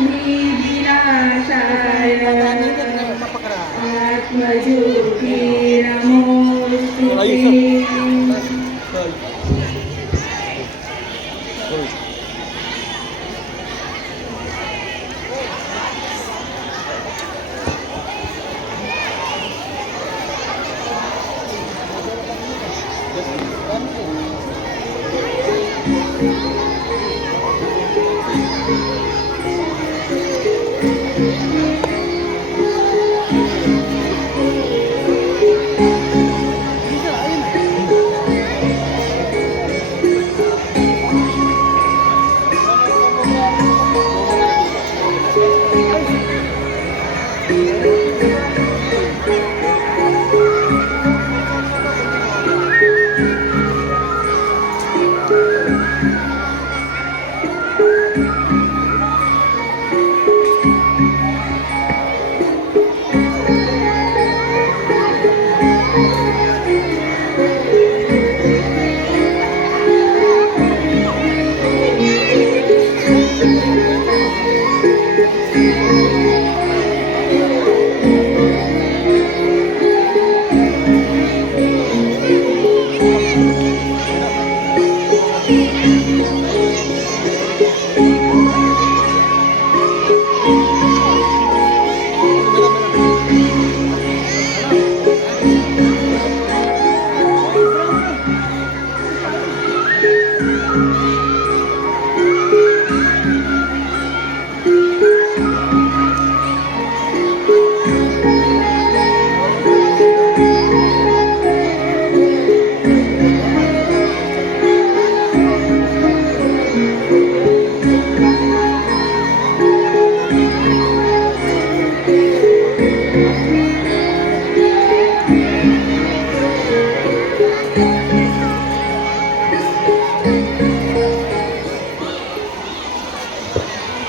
विनाशाय आत्मज्योतिर्नमोस्तुते।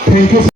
Thank you.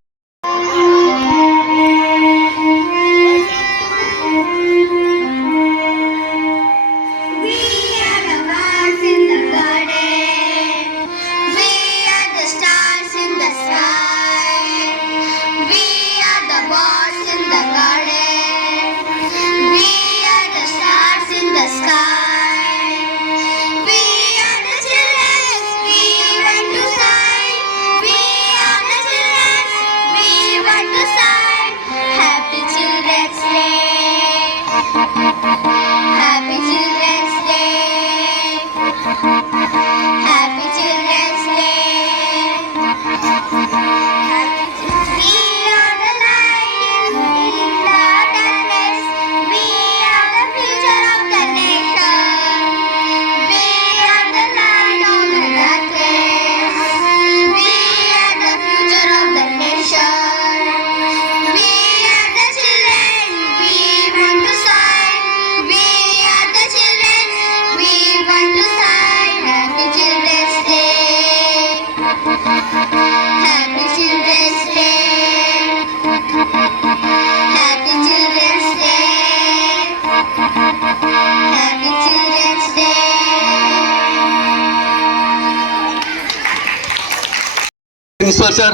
Principal sir,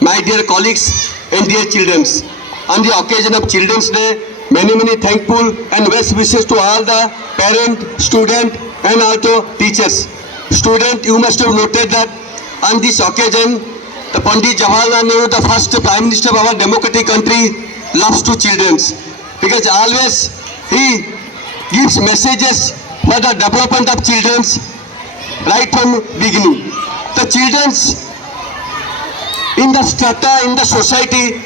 my dear colleagues and dear children, on the occasion of Children's Day, many thankful and best wishes to all the parent, student and also teachers. Student, you must have noted that on this occasion, the Pandit Jawaharlal Nehru, the first Prime Minister of our democratic country, loves to children because always he gives messages for the development of children right from beginning. The children's in the strata, in the society,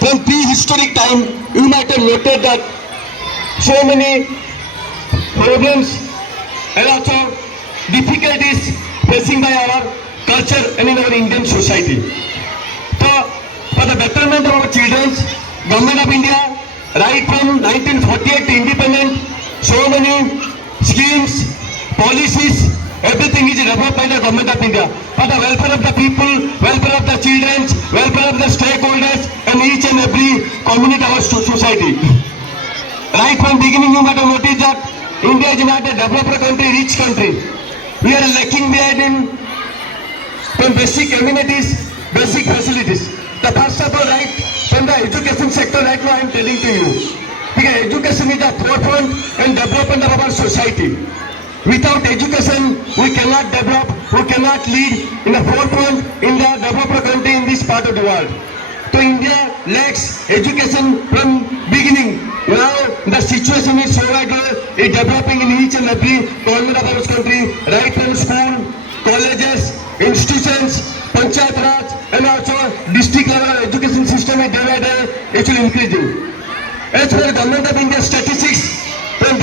from prehistoric time, you might have noted that so many problems and also difficulties facing by our culture and in our Indian society. So, for the betterment of our children, Government of India, right from 1948 to independent, so many schemes, policies, everything is developed by the Government of India. For the welfare of the people, welfare of the children, welfare of the stakeholders and each and every community of our society. Right from beginning you might have noticed that India is not a developer country, rich country. We are lacking behind in from basic amenities, basic facilities. The first of all, right, from the education sector right now I am telling to you. Because education is the forefront and development of our society. Without education, we cannot develop, we cannot lead in the forefront in the developed country in this part of the world. So India lacks education from beginning. Now the situation is so vital, it's developing in each and every corner of our country, right from school, colleges, institutions, panchayat raj, and also district level education system is day by day actually increasing. As per the Government of India statistics, from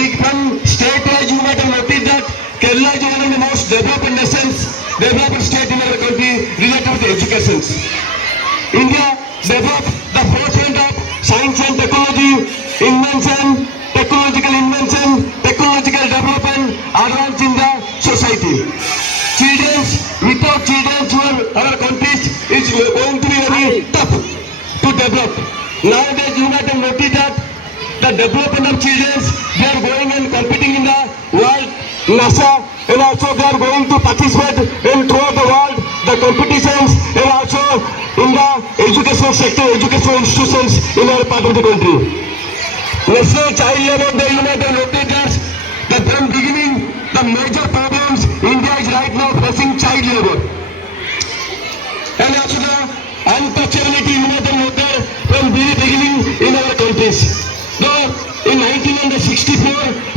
state-wise you might have noticed that Kerala is one of the most developed nations, developed state in our country related to education. India developed the forefront of science and technology, invention, technological development, advance in the society. Without children, our countries is going to be very tough to develop. Nowadays, you might have noticed that the development of children, they are going and competing in the world, NASA, and also they are going to participate in throughout the world, the competitions, and also in the educational sector, educational institutions in our part of the country. National Child Labour Day, you might have noticed that from beginning, the major problems India is right now facing child labor. And also the untouchability, you might have noted from very beginning in our countries. Though in 1964,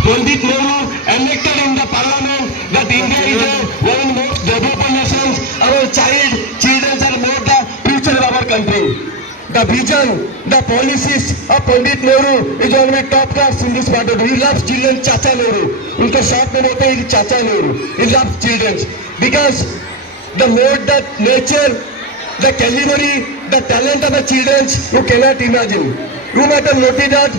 Pandit Nehru enacted in the parliament that India is one of the most developed nations. Our children are more the future of our country. The vision, the policies of Pandit Nehru is one of the top class in this part of the world. He loves children, Chacha Nehru. उनका शॉर्ट में होता है Chacha Nehru. He loves children because the more the nature, the caliber, the talent of the children, you cannot imagine. You might have noticed that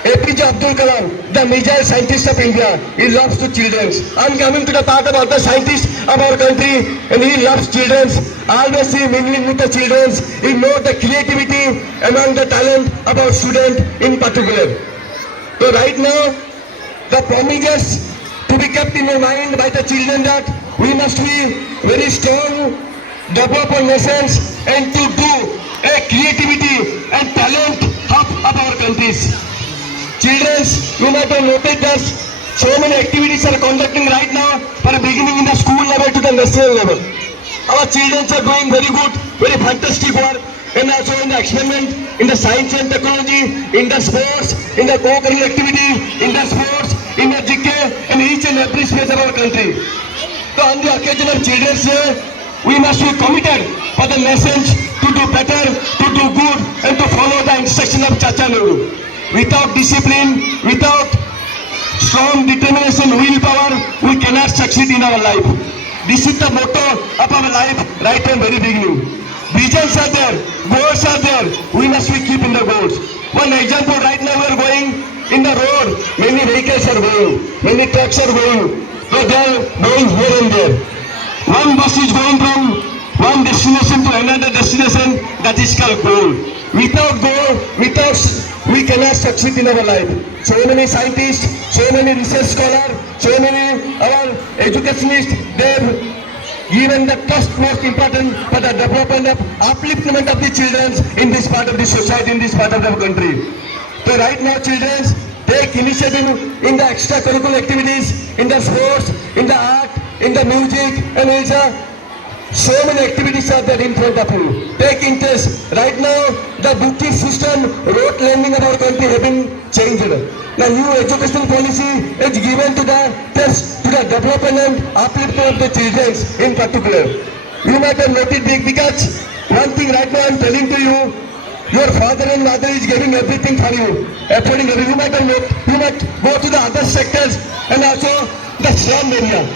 APJ Abdul Kalam, the missile scientist of India, he loves the children. I am coming to the part about the scientist of our country, and he loves children. Always he mingling with the children. He knows the creativity among the talent of our student in particular. So right now, the promises to be kept in our mind by the children that we must be very strong, developed nations, and to do a creativity and talent hub of our countries. Children, you might have noticed that so many activities are conducting right now from beginning in the school level to the national level. Our children are doing very good, very fantastic work, and also in the experiment, in the science and technology, in the sports, in the co-curricular activity, in the sports, in the GK, and each and every space of our country. So on the occasion of Children's Day, we must be committed for the nation to do better, to do good, and to follow the instruction of Chacha Nehru. Without discipline, without strong determination, willpower, we cannot succeed in our life. This is the motto of our life right from very beginning. Visions are there, goals are there, we must be keeping the goals. One example, right now we are going in the road, many vehicles are going, many trucks are going, so they are going here and there. One bus is going from one destination to another destination, that is called goal. Without goal, we cannot succeed in our life. So many scientists, so many research scholars, so many our educationists, they've given the first most important for the development of upliftment of the children in this part of the society, in this part of the country. So right now children take initiative in the extracurricular activities, in the sports, in the art, in the music, and also so many activities are there in front of you. Take interest. Right now, the booking system, rote learning of our country have been changed. The new educational policy is given to the test, to the development and upliftment of the children in particular. You might have noticed because one thing right now I am telling to you, your father and mother is giving everything for you, affording everything. You might go to the other sectors and also the slum area.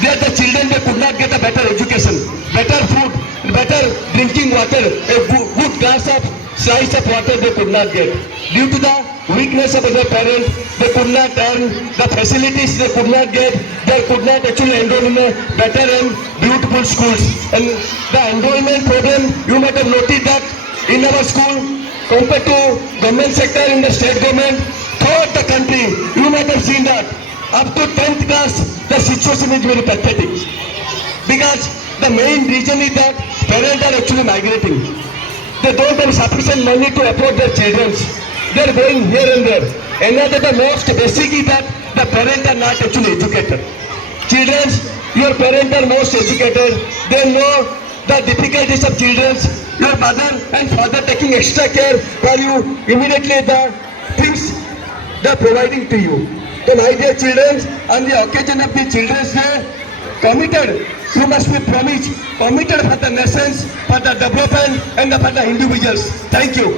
There the children, they could not get a better education, better food, better drinking water, a good glass of slice of water they could not get. Due to the weakness of their parents, they could not earn the facilities they could not get, they could not actually enroll in a better and beautiful schools. And the enrollment problem, you might have noticed that in our school, compared to government sector in the state government, throughout the country, you might have seen that up to 10th class, the situation is very pathetic. Because the main reason is that parents are actually migrating. they don't have sufficient money to afford their children. They are going here and there. Another the most basic is that the parents are not actually educated. Children, your parents are most educated. They know the difficulties of children. Your mother and father taking extra care for you. Immediately the things they are providing to you. So my dear children, on the occasion of the Children's Day, committed, you must be committed for the nations, for the development and for the individuals. Thank you.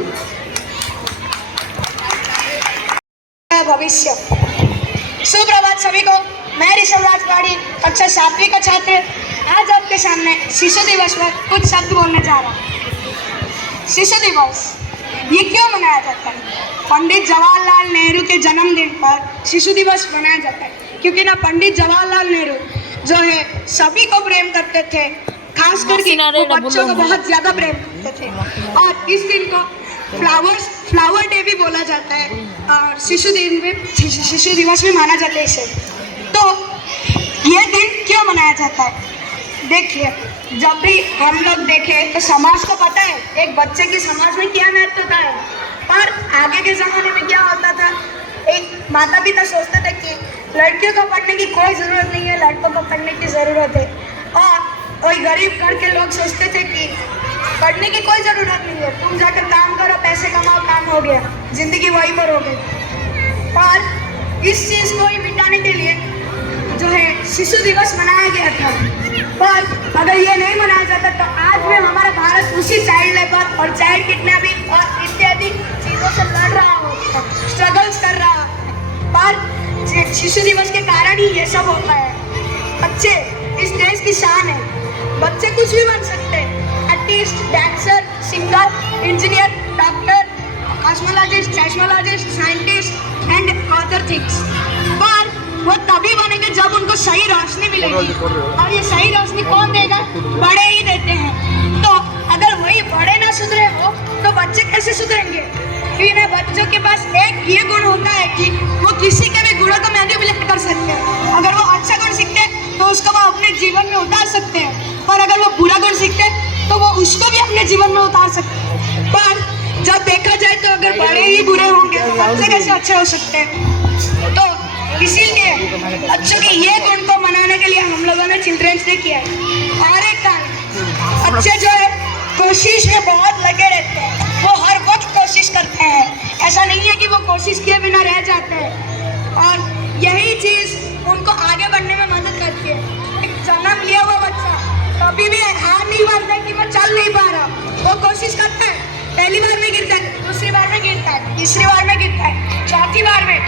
भविष्य। सुप्रभात सभी को। मैं ऋषभ राजवाड़ी कक्षा 7वीं का छात्र आज आपके सामने शिशु दिवस पर कुछ शब्द बोलने जा रहा हूँ। शिशु दिवस ये क्यों मनाया जाता है? पंडित जवाहरलाल नेहरू के जन्मदिन पर शिशु दिवस मनाया जाता है क्योंकि ना पंडित जवाहरलाल नेहरू जो है सभी को प्रेम करते थे, खास करके वो बच्चों को बहुत ज्यादा प्रेम करते थे और इस दिन को फ्लावर डे भी बोला जाता है और शिशु दिवस भी माना जाता है इसे। तो ये दिन क्यों मनाया जाता है? देखिए, जब भी हम लोग देखें तो समाज को पता है एक बच्चे की समाज में क्या महत्वता है, पर आगे के ज़माने में क्या होता था, एक माता पिता सोचते थे कि लड़कियों को पढ़ने की कोई ज़रूरत नहीं है, लड़कों को पढ़ने की ज़रूरत है। और कोई गरीब घर के लोग सोचते थे कि पढ़ने की कोई ज़रूरत नहीं है, तुम जाकर काम करो, पैसे कमाओ, काम हो गया, ज़िंदगी वहीं पर हो गई। और इस चीज़ को ही मिटाने के लिए जो है शिशु दिवस मनाया गया था। पर अगर ये नहीं मनाया जाता तो आज भी हमारा भारत उसी चाइल्ड लेबर और चाइल्ड किडनैपिंग और इत्यादि चीज़ों से लड़ रहा होता, स्ट्रगल्स कर रहा। पर शिशु दिवस के कारण ही ये सब होता है। बच्चे इस देश की शान है, बच्चे कुछ भी बन सकते हैं, artist, dancer, singer, engineer, doctor, cosmologist, seismologist, scientist and other things. पर वो तभी बनेंगे जब उनको सही रोशनी मिलेगी और ये सही रोशनी कौन देगा? बड़े ही देते हैं। तो अगर वही बड़े ना सुधरे हो तो बच्चे कैसे सुधरेंगे? क्योंकि बच्चों के पास एक ये गुण होता है कि वो किसी के भी गुणों को मैनिपुलेट कर सकते हैं। अगर वो अच्छा गुण सीखते हैं तो उसको वो अपने जीवन में उतार सकते हैं, पर अगर वो बुरा गुण सीखते हैं तो वो उसको भी अपने जीवन में उतार सकते हैं। पर जब देखा जाए तो अगर बड़े ही बुरे होंगे तो बच्चे कैसे अच्छे हो सकते हैं? तो इसीलिए बच्चों के ये गुण को मनाने के लिए हम लोगों ने चिल्ड्रंस डे किया है। और एक काम, बच्चे जो है कोशिश में बहुत लगे रहते हैं, वो हर वक्त कोशिश करते हैं, ऐसा नहीं है कि वो कोशिश किए बिना रह जाते हैं। और यही चीज़ उनको आगे बढ़ने में मदद करती है। एक जन्म लिया हुआ बच्चा कभी भी हार नहीं मानता कि मैं चल नहीं पा रहा, वो कोशिश करता है, पहली बार में गिरता है, दूसरी बार में गिरता है, तीसरी बार में गिरता है, चौथी बार में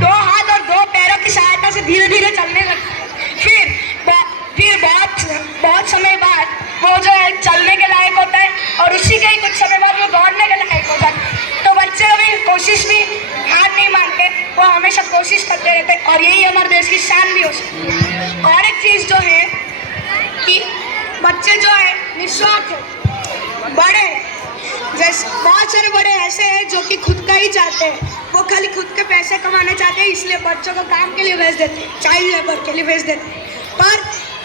दो हाथ और 2 पैरों की सहायता से धीरे धीरे चलने लगता है। फिर बहुत समय बाद वो जो है चलने के लायक होता है और उसी के ही कुछ समय बाद वो दौड़ने के लायक हो जाता है। तो बच्चे भी कोशिश भी हार नहीं मानते, वो हमेशा कोशिश करते रहते हैं और यही हमारे देश की शान भी हो सकती है। और एक चीज़ जो है कि बच्चे जो है निस्वार्थ है। बड़े जैसे बहुत सारे बड़े ऐसे हैं जो कि खुद का ही चाहते हैं, वो खाली खुद के पैसे कमाना चाहते हैं, इसलिए बच्चों को काम के लिए भेज देते हैं, चाइल्ड लेबर के लिए भेज देते हैं। पर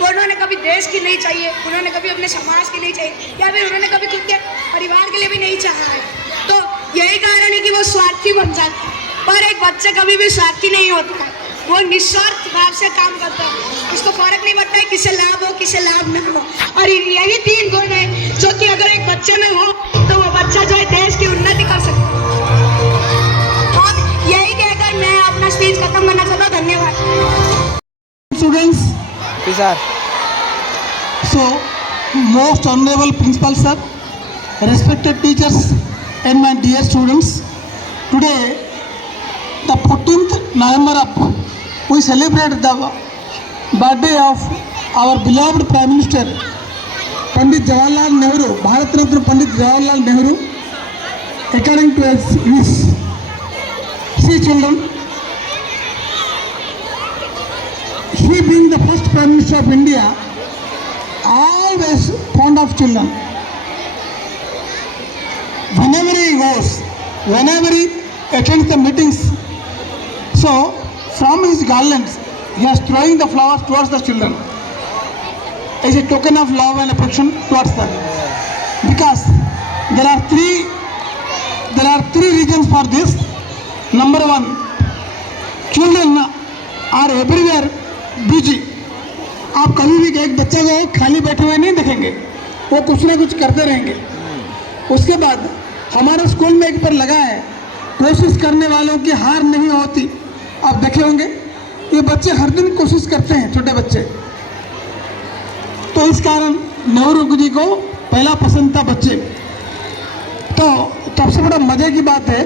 उन्होंने कभी देश की नहीं चाहिए, उन्होंने कभी अपने समाज की नहीं चाहिए, या फिर उन्होंने कभी खुद के परिवार के लिए भी नहीं चाहा है। तो यही कारण है कि वो स्वार्थी बन जाते हैं। पर एक बच्चा कभी भी स्वार्थी नहीं होता है, वो निस्वार्थ भाव से काम करता है, उसको फर्क नहीं पड़ता है किसे लाभ हो किसे लाभ न हो। और यही 3 गुण है जो कि अगर एक बच्चे में हो तो वो बच्चा जो है देश की उन्नति कर सकता है। और यही कहकर मैं अपना स्पीच खत्म करना चाहता हूँ। धन्यवाद। Students, so most honorable principal sir, respected teachers and my dear students, today the 14th November we celebrate the birthday of our beloved Prime Minister Pandit Jawaharlal Nehru, Bharat Ratna Pandit Jawaharlal Nehru. According to his wish, see children, he being the first Prime Minister of India, always fond of children. Whenever he goes, whenever he attends the meetings, so from his garlands, he is throwing the flowers towards the children as a token of love and affection towards them. Because there are three reasons for this. Number one, children are everywhere busy. आप कभी भी एक बच्चा को खाली बैठे हुए नहीं देखेंगे, वो कुछ ना कुछ करते रहेंगे. उसके बाद हमारे स्कूल में एक पर लगा है, कोशिश करने वालों की हार नहीं होती. आप देखे होंगे ये बच्चे हर दिन कोशिश करते हैं, छोटे बच्चे. तो इस कारण नेहरू जी को पहला पसंद था बच्चे. तो सबसे बड़ा मजे की बात है,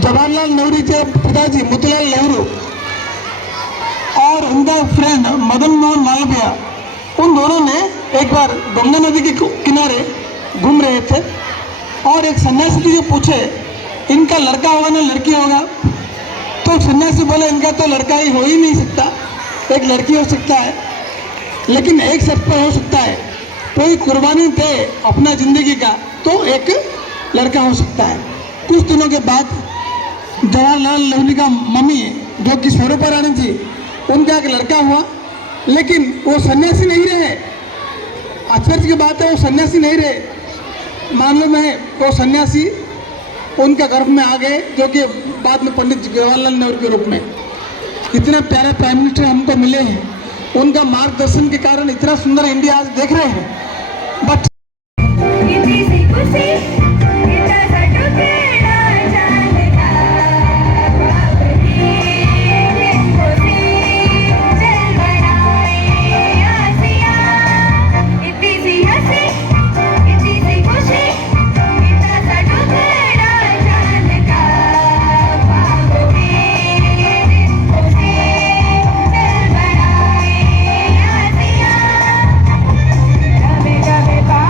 जवाहरलाल नेहरू के पिताजी मोतीलाल नेहरू और उनका फ्रेंड मदन मोहन मालवीय, उन दोनों ने एक बार गंगा नदी के किनारे घूम रहे थे और एक सन्यासी जी पूछे इनका लड़का होगा ना लड़की होगा. तो सन्यासी बोले इनका तो लड़का ही हो ही नहीं सकता, एक लड़की हो सकता है, लेकिन एक शर्त पर हो सकता है, कोई कुर्बानी दे अपना जिंदगी का तो एक लड़का हो सकता है. कुछ दिनों के बाद जवाहरलाल नेहरू का मम्मी जो कि स्वरूपा रानी जी, उनका एक लड़का हुआ, लेकिन वो सन्यासी नहीं रहे. आश्चर्य की बात है, वो सन्यासी नहीं रहे. मालूम है वो सन्यासी उनका गर्भ में आ गए, जो कि बाद में पंडित जवाहरलाल नेहरू के रूप में. इतने प्यारे प्राइम मिनिस्टर हमको मिले हैं, उनका मार्गदर्शन के कारण इतना सुंदर इंडिया आज देख रहे हैं. But Bye.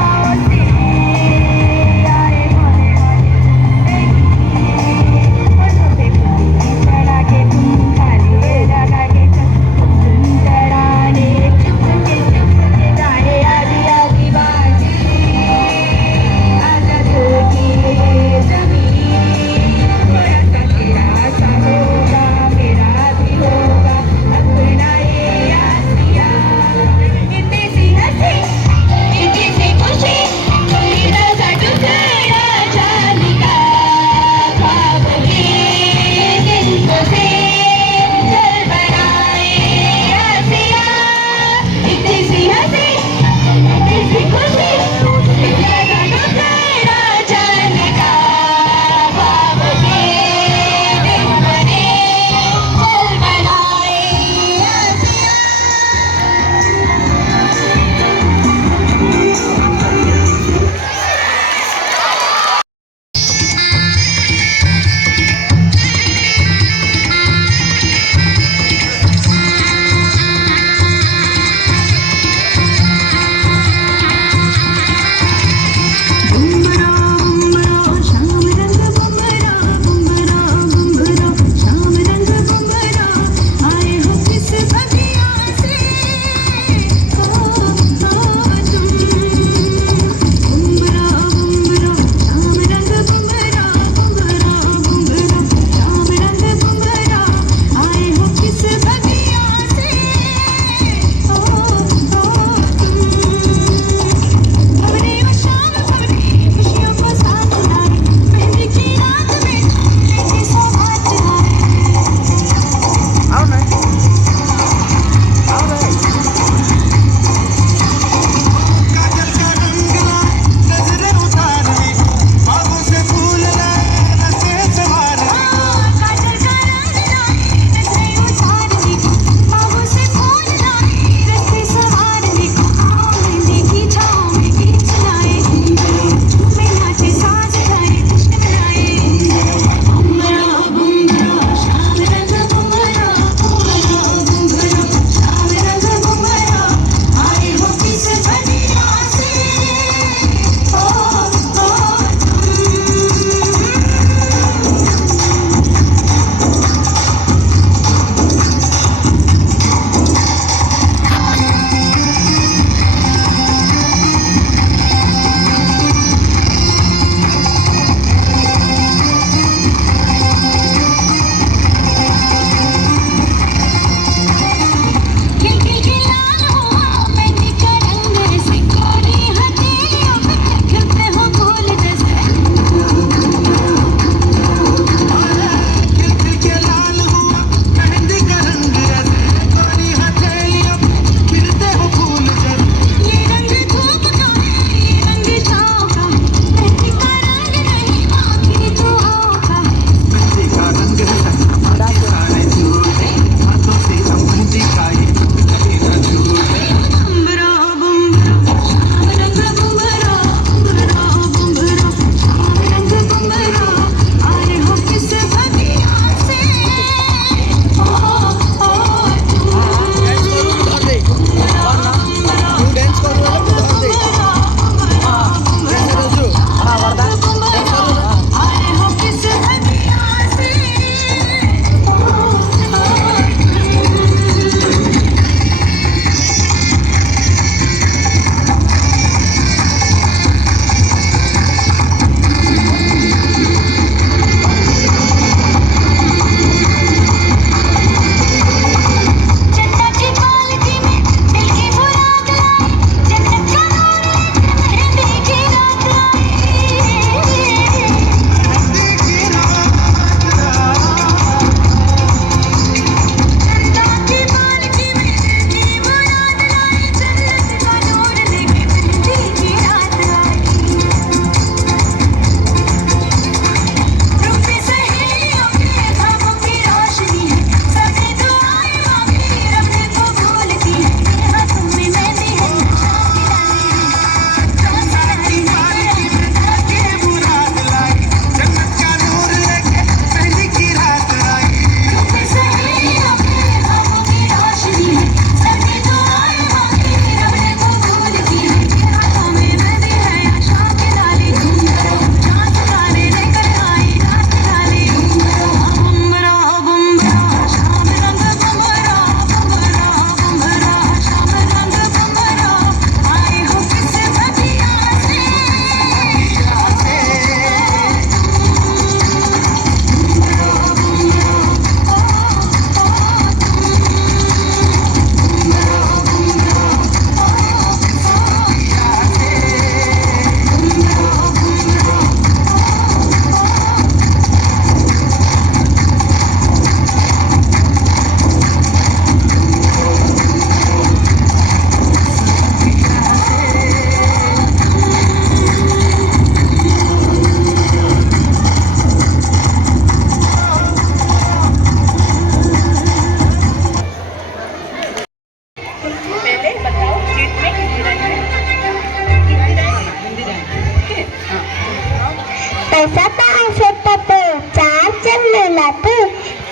पैसा पास होता तो चार चलने लाते,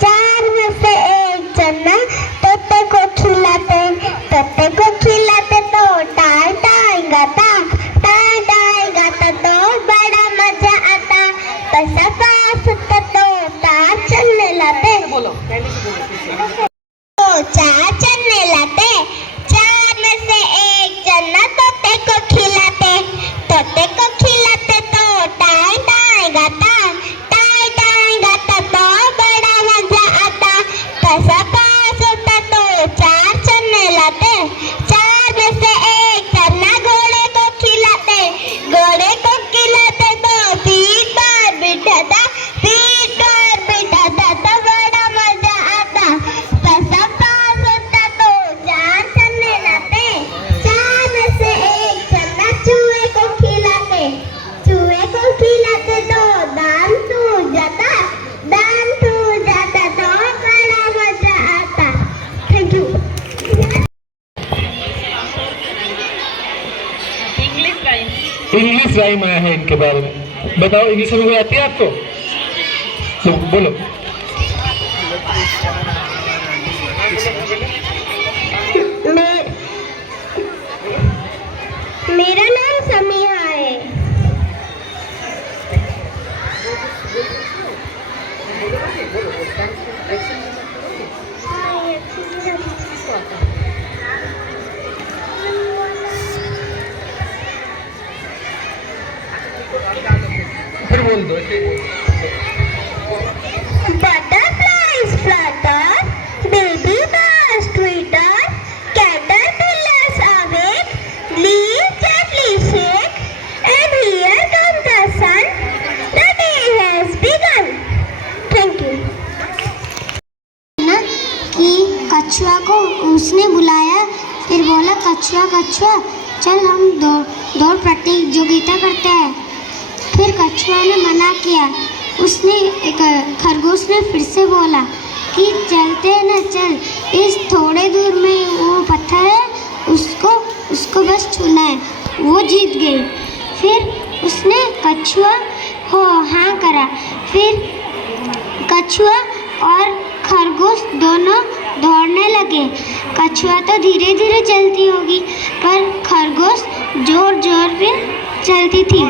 चार में से एक चना तोते को खिलाते, तोते को खिलाते तो टाई टाई गाता, टाई टाई गाता तो बड़ा मजा आता। पैसा पास होता तो चार चलने लाते, तो चार चलने लाते, चार में से एक चना तोते को खिलाते, तोते को खिलाते तो टाई टाई गाता, टाई टाई गाता तो बड़ा मजा आता। पैसा पास होता तो चार चने लाते, चार में से एक चना घोड़े को खिलाते, घोड़े को खिलाते तो पीठ पर बिठाता, पीठ पर बिठाता तो बड़ा मजा आता। पैसा पास होता तो चार चने लाते, चार में से एक चना चूहे को खिलाते, चूहे को खिलाते तो दाम टूट जाता, दाम टूट जाता तो बड़ा मजा आता। Thank you. इंग्लिश राइम आया है इनके बारे में, बताओ इंग्लिश में कोई आती है आपको? तो बोलो। मेरा नाम समीहा है। फिर बोल दो। Butterflies flutter, baby birds twitter, caterpillars awake, leaves gently shake, and here comes the sun. The day has begun. Thank you. ना कि कछुआ को उसने बुलाया, फिर बोला कछुआ कछुआ चल हम दौड़ प्रतियोगिता करते हैं। फिर कछुआ ने मना किया। उसने एक खरगोश ने फिर से बोला कि चलते हैं ना, चल इस थोड़े दूर में वो पत्थर है, उसको बस छूना है, वो जीत गई। फिर उसने कछुआ हो हाँ करा। फिर कछुआ और खरगोश दोनों दौड़ने लगे। कछुआ तो धीरे धीरे चलती होगी, पर खरगोश जोर जोर पे चलती थी।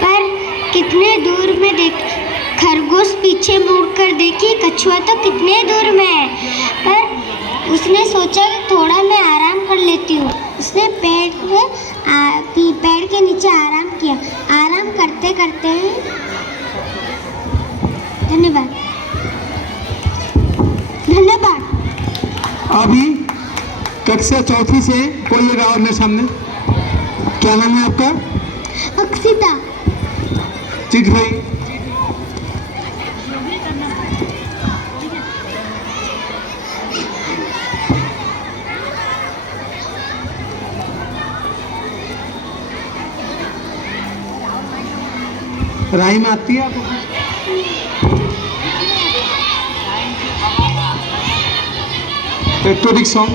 पर कितने दूर में देख खरगोश पीछे मुड़कर देखी, कछुआ तो कितने दूर में है। पर उसने सोचा कि थोड़ा मैं आराम कर लेती हूँ। उसने पेड़ के नीचे आराम किया। आराम करते करते धन्यवाद। अभी कक्षा चौथी से कोई लगा अपने सामने, क्या नाम है आपका? अक्षिता। चिट भाई। राइम आती है आपको? पेट्रोलिक सॉन्ग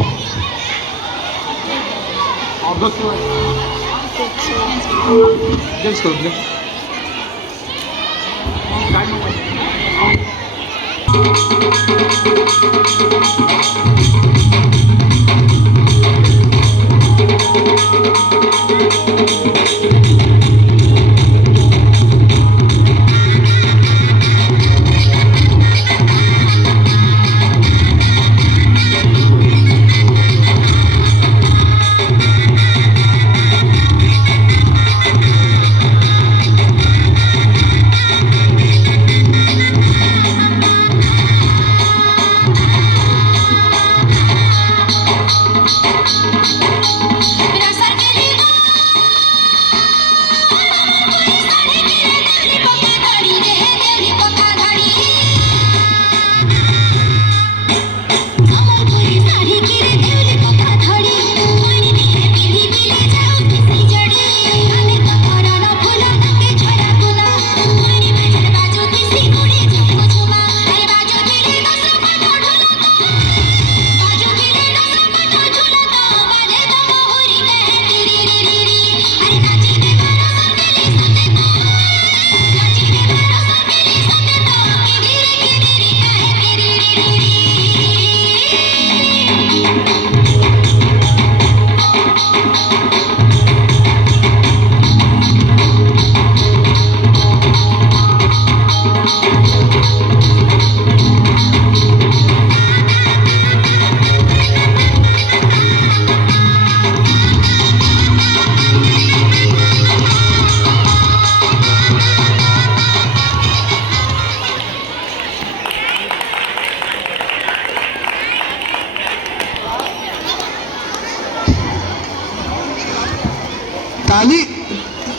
ताली,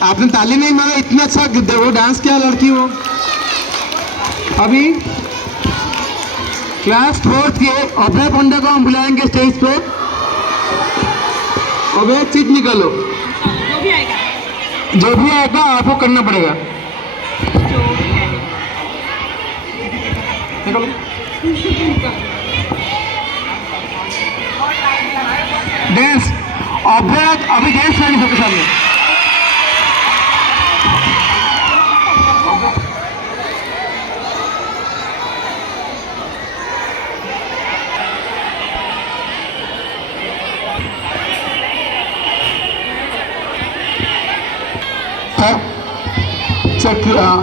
आपने ताली नहीं मारा, इतना अच्छा वो डांस किया लड़की वो। अभी क्लास 4 के अभय पंडा को हम बुलाएंगे स्टेज पे। अभय चिट निकालो, जो भी आएगा आपको करना पड़ेगा। निकालो। डांस अभय अभी डांस करनी सबके सामने।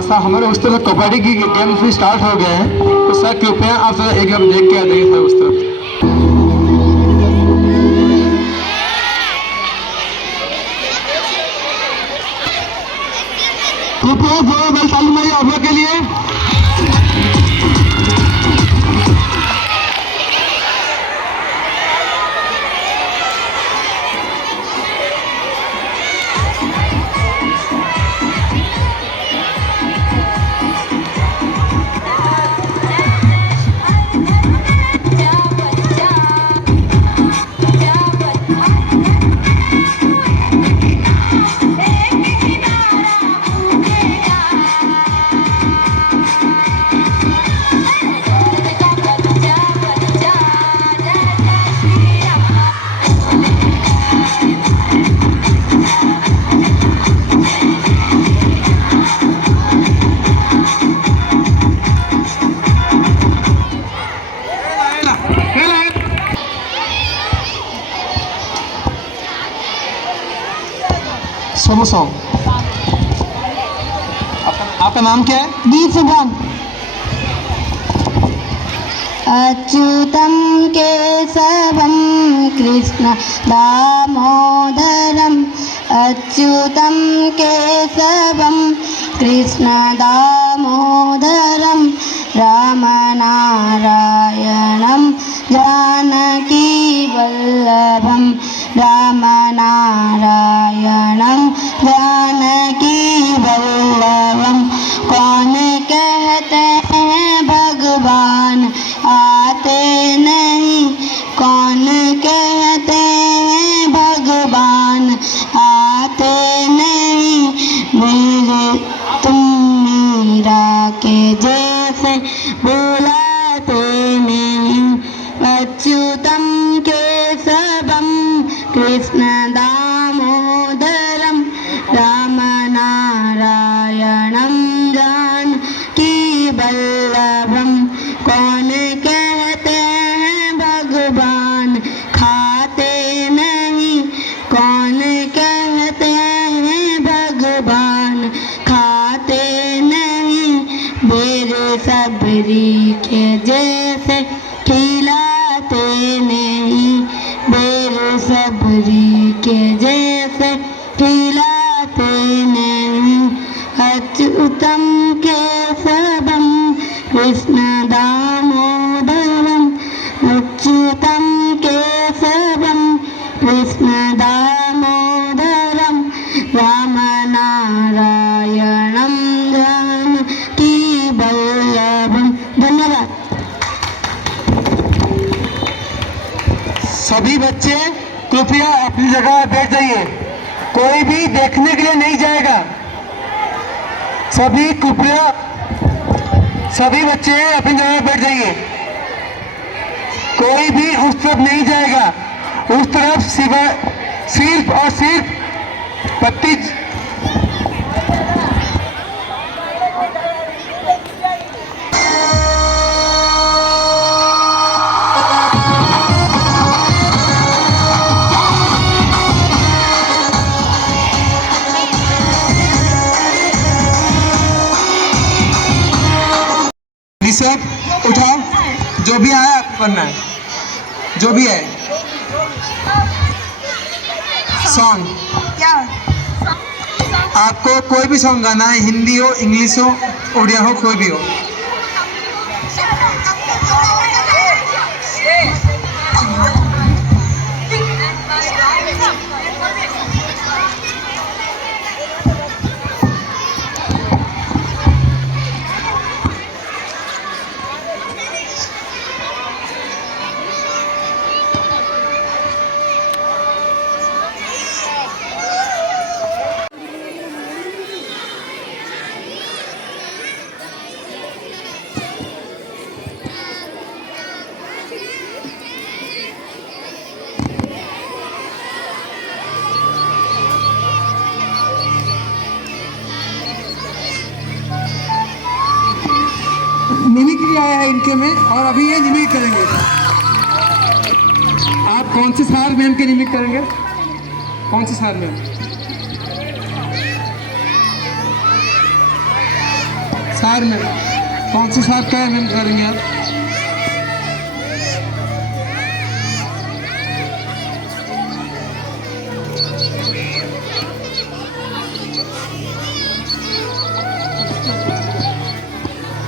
सर हमारे उस तरफ कबड्डी की गेम भी स्टार्ट हो गए हैं, तो सर कृपया आप सर एक बार देख के आ जाइए सर उस तरफ। कृपया जोरदार ताली मारिए अभय के लिए। सोनू सॉन्ग। आपका नाम क्या है? दीप सुभान। अच्युतं केशवं कृष्ण दामोदरम् अच्युतं केशवं कृष्ण दामोदरं रामनारायणं जानकी वल्लभं रामनारायणं जानकी वल्लभं। कौन कहते हैं भगवान आते नहीं, कौन कहते हैं भगवान आते नहीं, मेरे तुम मीरा के जैसे बुलाते नहीं। अच्युतं केशवं कृष्ण दामोदरं रामनारायणं जानकी वल्लभं। कौन कहते हैं भगवान खाते नहीं, कौन कहते हैं भगवान खाते नहीं, मेरे सबरी के जैसे खिलाते नहीं, मेरे सबरी के जैसे खिलाते नहीं। अच्युतं केशवं कृष्ण दामोदरं अच्युतं केशवं कृष्ण दामोदरं रामनारायणं जानकी वल्लभं। धन्यवाद। सभी बच्चे कृपया अपनी जगह बैठ जाइए, कोई भी देखने के लिए नहीं जाएगा। सभी कृपया सभी बच्चे अपनी जगह बैठ जाइए, कोई भी उस तरफ नहीं जाएगा। उस तरफ सिर्फ और सिर्फ पत्ती। सब उठाओ, जो भी आया आपको करना है, जो भी है। सॉन्ग आपको कोई भी सॉन्ग गाना है, हिंदी हो, इंग्लिश हो, उड़िया हो, कोई भी हो। है इनके में, और अभी ये निमिक करेंगे। आप कौन से सार मैम के निमिक करेंगे? कौन से सार मैम? सार मैम कौन से सार का मैम करेंगे आप?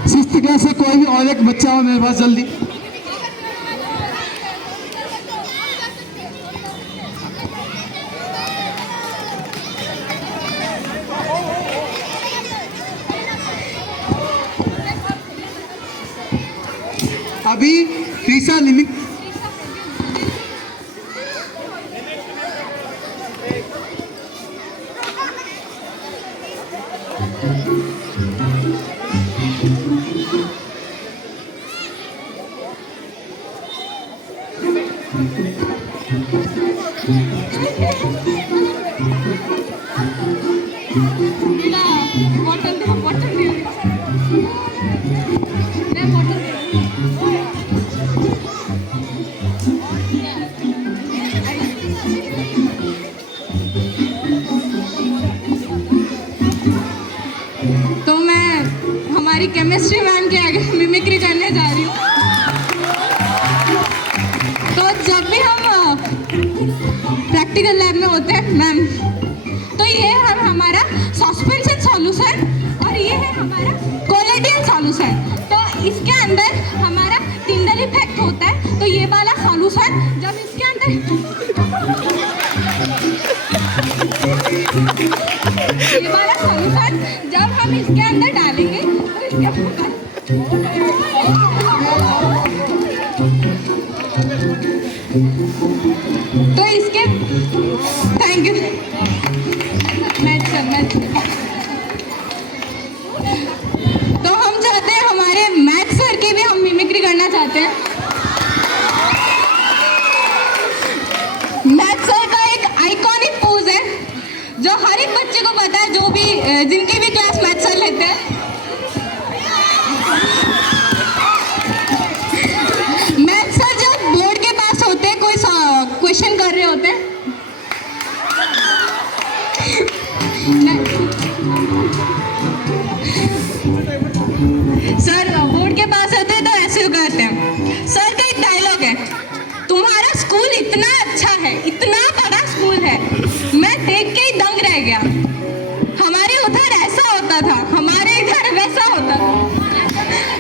सिक्स्थ क्लास से कोई भी और एक बच्चा हो मेरे पास जल्दी। अभी तीसरा लिमिट तो मैं हमारी केमिस्ट्री मैम के आगे मिमिक्री करने जा रही हूँ। तो जब भी हम प्रैक्टिकल लैब में होते हैं मैम, तो ये है हमारा सस्पेंशन सॉल्यूशन और ये है हमारा कोलेडियन सॉल्यूशन। तो इसके अंदर हमारा टिंडल इफेक्ट होता है। तो ये वाला सॉल्यूशन जब इसके अंदर ये वाला सॉल्यूशन जब हम इसके अंदर डालेंगे तो इसके तो इसके थैंक यू मैथ। तो हम चाहते हैं हमारे मैथ सर की भी हम मिमिक्री करना चाहते हैं। मैथ सर का एक आइकॉनिक पोज है जो हर एक बच्चे को पता है, जो भी जिनकी भी क्लास मैथ सर लेते हैं। मैथ सर जब बोर्ड के पास होते हैं, कोई क्वेश्चन कर रहे होते हैं, सर बोर्ड के पास होते हैं तो ऐसे करते हैं। सर का एक डायलॉग है, तुम्हारा स्कूल इतना अच्छा है, इतना बड़ा स्कूल है, मैं देख के ही दंग रह गया। हमारे उधर ऐसा होता था, हमारे इधर वैसा होता था।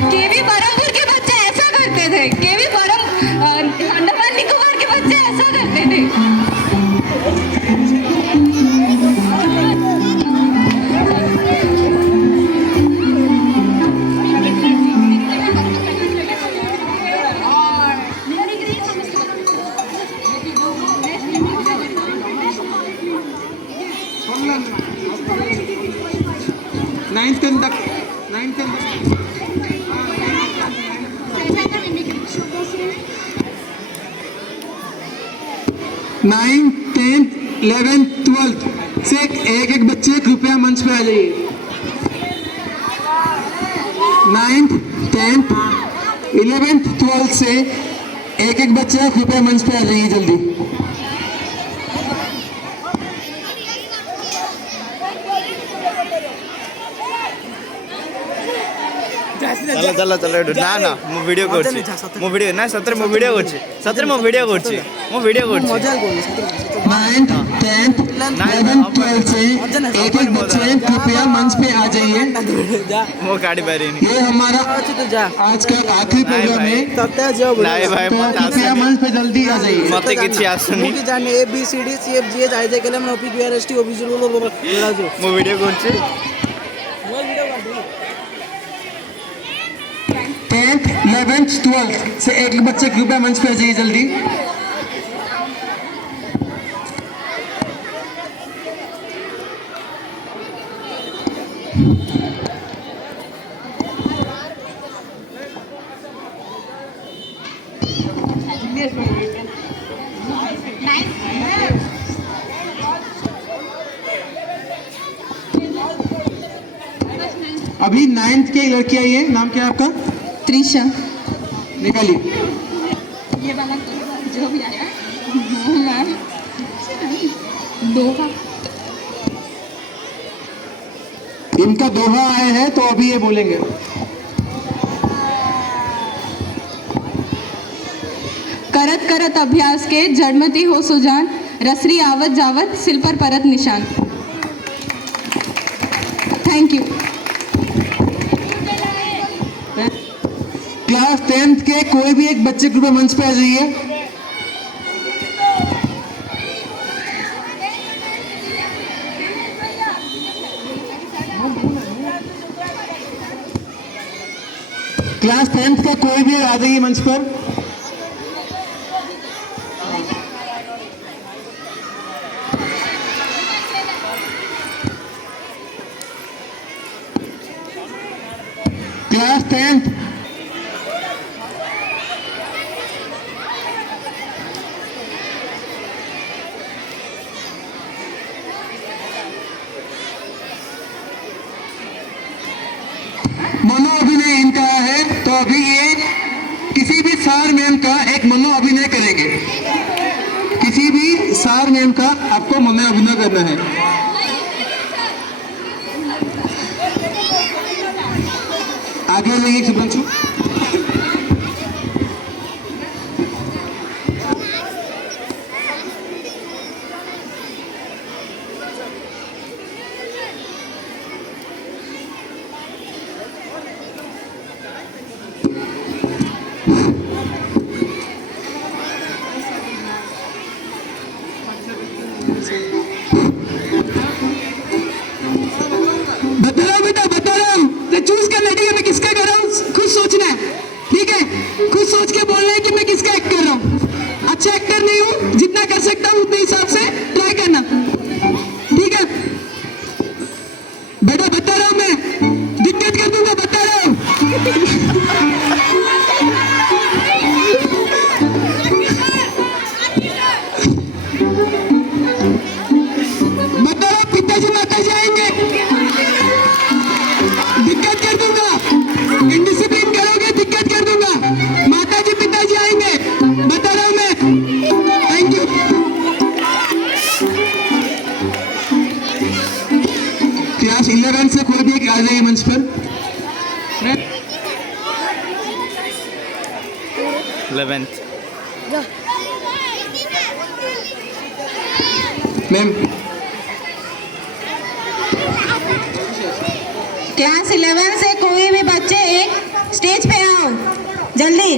केवी बरमपुर के बच्चे ऐसा करते थे, केवी अंडमान निकोबार के बच्चे ऐसा करते थे। नाइन्थ टेंथ तक नाइन्थ टेंथ 11th 12th से एक एक बच्चे कृपया मंच पे आ जाइए। 9th 10th 11th 12th से एक एक बच्चे कृपया मंच पे आ जाइए जल्दी। चलो चलो चलो ना ना मु वीडियो करछि मु वीडियो ना सतरे मु वीडियो करछि सतरे मु वीडियो करछि मु वीडियो करछि 9th 10th 11th 12th से एक एक बच्चे कृपया मंच पे आ जाइए। मु काढी पारी नहीं ये हमारा आज का आखिरी प्रोग्राम है। नहीं भाई मत कृपया मंच पे जल्दी आ जाइए। मते किछि आसुनी मुकी जाने A B C D C F G H I J K L M O P Q R S T ओबी जो मु वीडियो करछि। 10th 11th 12th से एक बच्चे कृपया मंच पे आ जाइए जल्दी। अभी 9th की लड़की आई है, नाम क्या है आपका? त्रिशा। निकालिए। ये वाला जो भी आया मैम दोहा। इनका दोहा आए हैं तो अभी ये बोलेंगे। करत करत अभ्यास के जड़मती हो सुजान, रसरी आवत जावत सिल पर परत निशान। Thank you. क्लास 10th के कोई भी एक बच्चे कृपया मंच पे आ जाइए। क्लास 10th का कोई भी आ जाइए मंच पर। क्लास 10th मनो अभिनय इनका है, तो अभी ये किसी भी सार मैम का एक मनो अभिनय करेंगे। किसी भी सार मैम का आपको मनो अभिनय करना है। आगे लेंगे शुभ्रांशु। बता रहा हूँ तो चूज करना है, ठीक है? मैं किसका कर रहा हूँ खुद सोचना है, ठीक है? खुद सोच के बोलना है कि मैं किसका एक्ट कर रहा हूँ। अच्छा एक्टर नहीं हूँ, जितना कर सकता हूँ उतने हिसाब से ट्राई करना, ठीक है? बेटा बता रहा हूँ, मैं दिक्कत कर दूंगा, बता रहा हूँ। बता रहा हूँ, पिताजी माताजी आएंगे, दिक्कत कर दूंगा। इंडिसिप्लिन करोगे दिक्कत कर दूंगा। माताजी पिताजी आएंगे, बता रहा हूं मैं। Thank you. क्लास 11 से कोई भी एक आ जाइए मंच पर। 11th मैम क्लास 11 से कोई भी बच्चे एक स्टेज पे आओ जल्दी।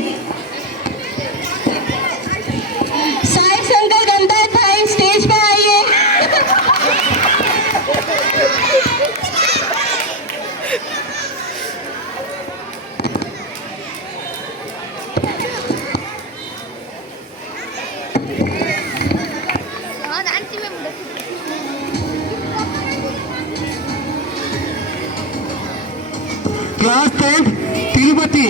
साइड संकल गंदा भाई स्टेज पे आइए। क्लास 10 तिरुपति,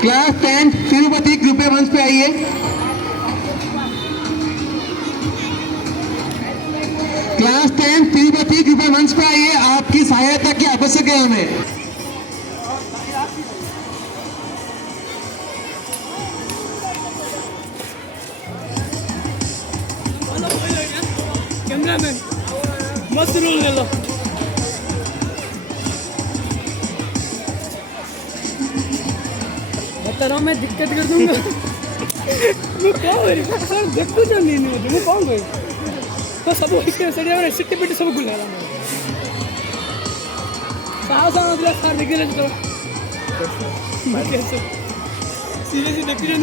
क्लास 10 तिरुपति कृपया मंच पे आइए। क्लास 10 तिरुपति कृपया मंच पे आइए। आपकी सहायता की आवश्यक है हमें। कैमरामैन मस्त रोल ले लो। बता रहा हूँ मैं दिक्कत कर दूंगा। मैं कौन है सर, देखते जो नहीं होते मैं कौन है तो सब इसके सर सिट्टी पिट्टी सब गुल है साहब दिला सर देख ले तो सीरियसली देख ले।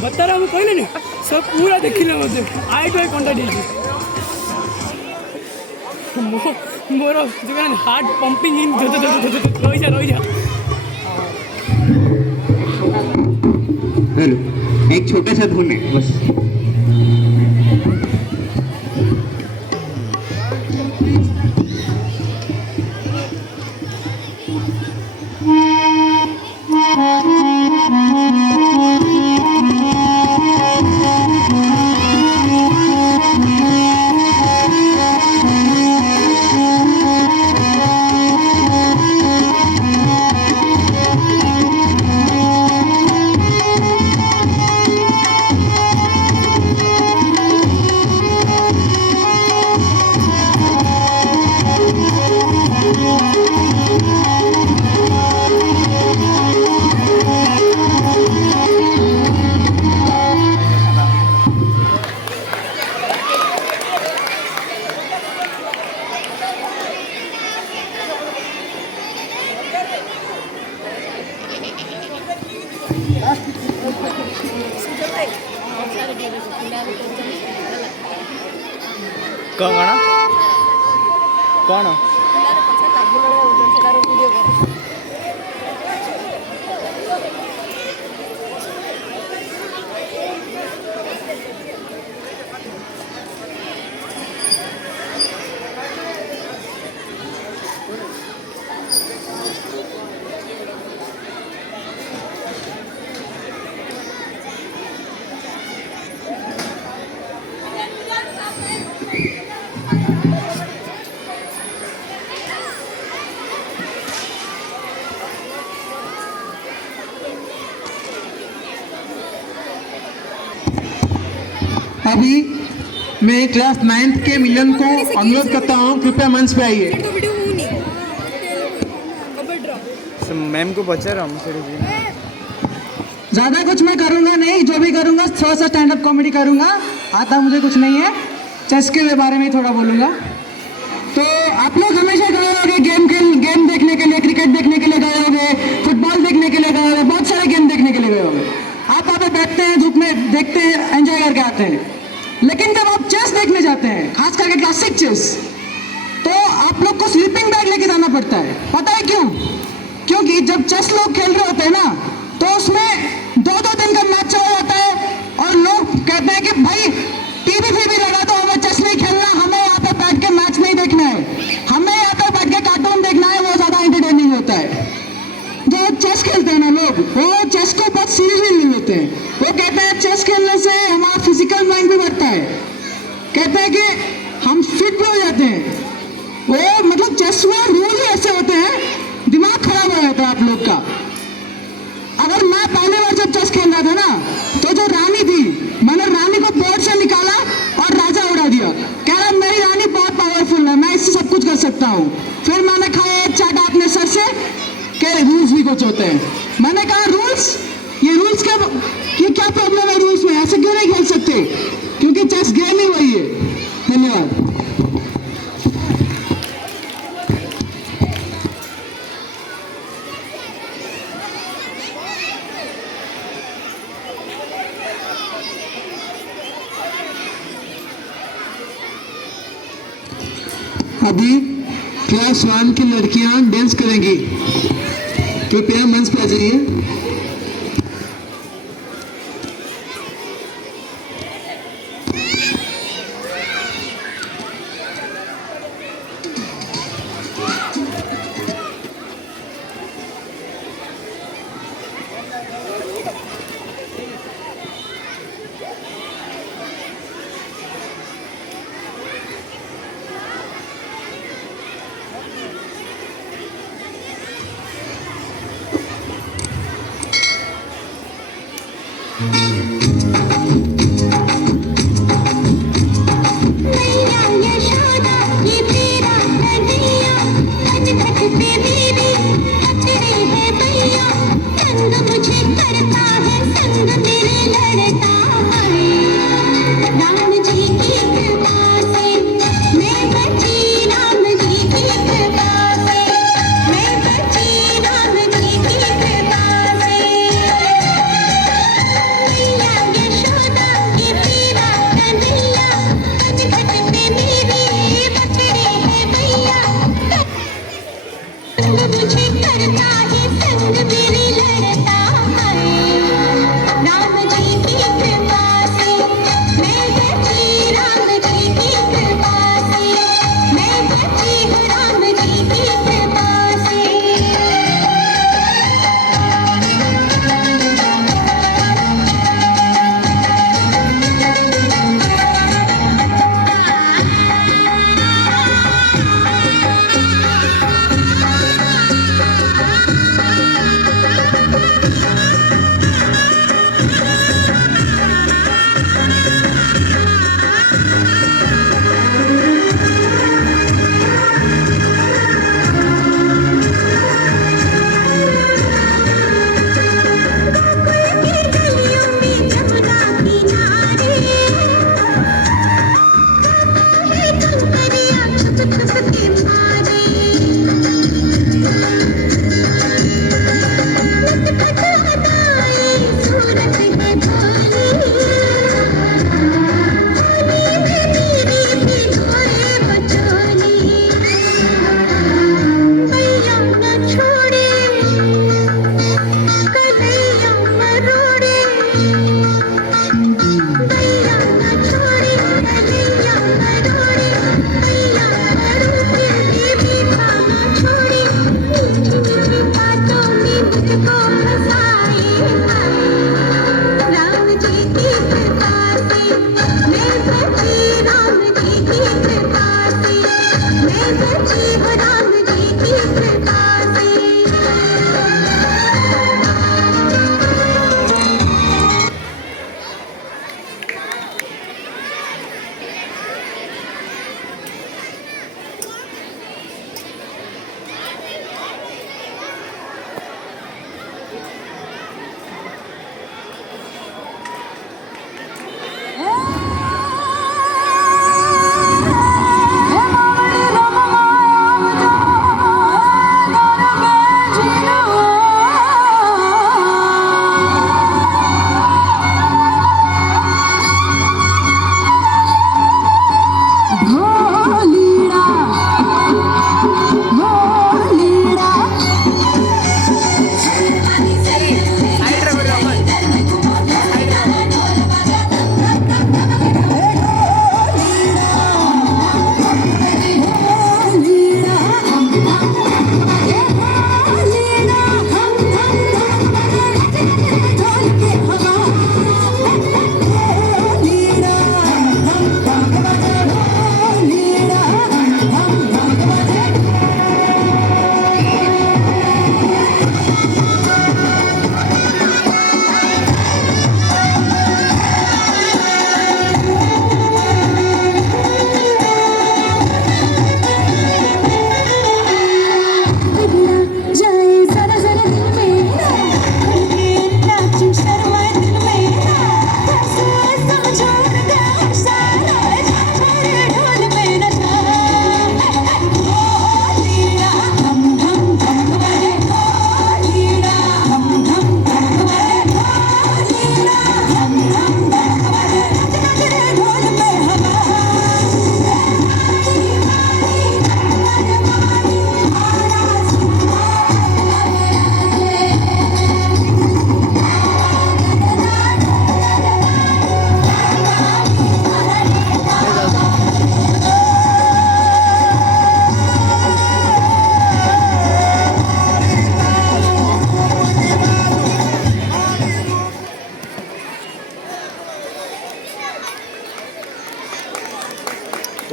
बता रहा हूँ कहले नहीं सब पूरा देख ले मत आई टू आई कांटेक्ट मोर जो हार्ट पंपिंग इन रोई जा। हेलो, एक छोटा सा धुन है बस। କ'ଣ କ'ଣ अभी मैं क्लास 9th के मिलन को अनुरोध करता हूँ, कृपया मंच पे आइए। मैम को बचा रहा हूँ सर जी। ज़्यादा कुछ मैं करूँगा नहीं, जो भी करूँगा थोड़ा सा स्टैंड अप कॉमेडी करूँगा। आता मुझे कुछ नहीं है, चेस के बारे में थोड़ा बोलूँगा। तो आप लोग हमेशा गए होंगे गेम देखने के लिए, क्रिकेट देखने के लिए गए होंगे, फुटबॉल देखने के लिए गए होंगे, बहुत सारे गेम देखने के लिए गए होंगे। आप वहाँ पे बैठते हैं, धूप में देखते हैं, एंजॉय करके आते हैं। लेकिन जब आप चेस देखने जाते हैं, खास करके क्लासिक चेस, तो आप लोग को स्लीपिंग बैग लेके जाना पड़ता है। पता है क्यों? क्योंकि जब चेस लोग खेल रहे होते हैं ना, तो उसमें 2-2 दिन का मैच चला जाता है और लोग कहते हैं कि भाई टीवी भी लगा दो, हमें चेस नहीं खेलना, हमें यहाँ पे बैठ के मैच नहीं देखना है, हमें यहाँ पे बैठ के कार्टून देखना है, वो ज़्यादा एंटरटेनिंग होता है। जो चेस खेलते हैं ना लोग, वो चेस को बहुत सीरियसली ले लेते हैं। वो कहते हैं चेस खेलने से हमारा फिजिकल माइंड भी बढ़ता है, कहते हैं कि हम फिट भी हो जाते हैं। वो मतलब चेस में रूल ही ऐसे होते हैं, दिमाग खराब हो जाता है आप लोग का। अगर मैं पहली बार जब चेस खेल रहा था ना, तो जो रानी थी, मैंने रानी को बोर्ड से निकाला और राजा उड़ा दिया। कह रहा मेरी रानी बहुत पावरफुल है, मैं इससे सब कुछ कर सकता हूँ। फिर मैंने खाया एक चाटा अपने सर से कि रूल्स भी कुछ होते हैं। मैंने कहा रूल्स, ये रूल्स ये क्या प्रॉब्लम है रूल्स में, ऐसे क्यों नहीं खेल सकते? क्योंकि चेस गेम ही वही है। धन्यवाद। अभी क्लास 1 की लड़कियां डांस करेंगी, कृपया मंच पे आ जाइए।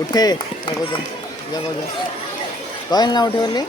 ଉଠେ କହିଲି ନା ଉଠେ ବୋଲି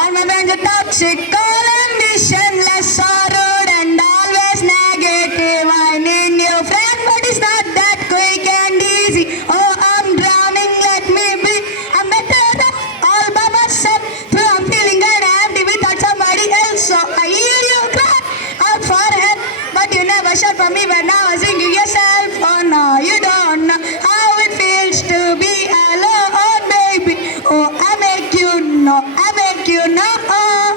All my friends are toxic, all ambitionless, rude and always negative. I need new friend, but it's not that quick and easy. Oh, I'm drowning, let me be. I'm better than all by myself. Though I'm feeling kind of empty without somebody else. So I hear you cry out for help, but you never shout for me when I was singing yourself. Oh no, you don't know how it feels to be alone, baby. Oh, I make you know, I make you know.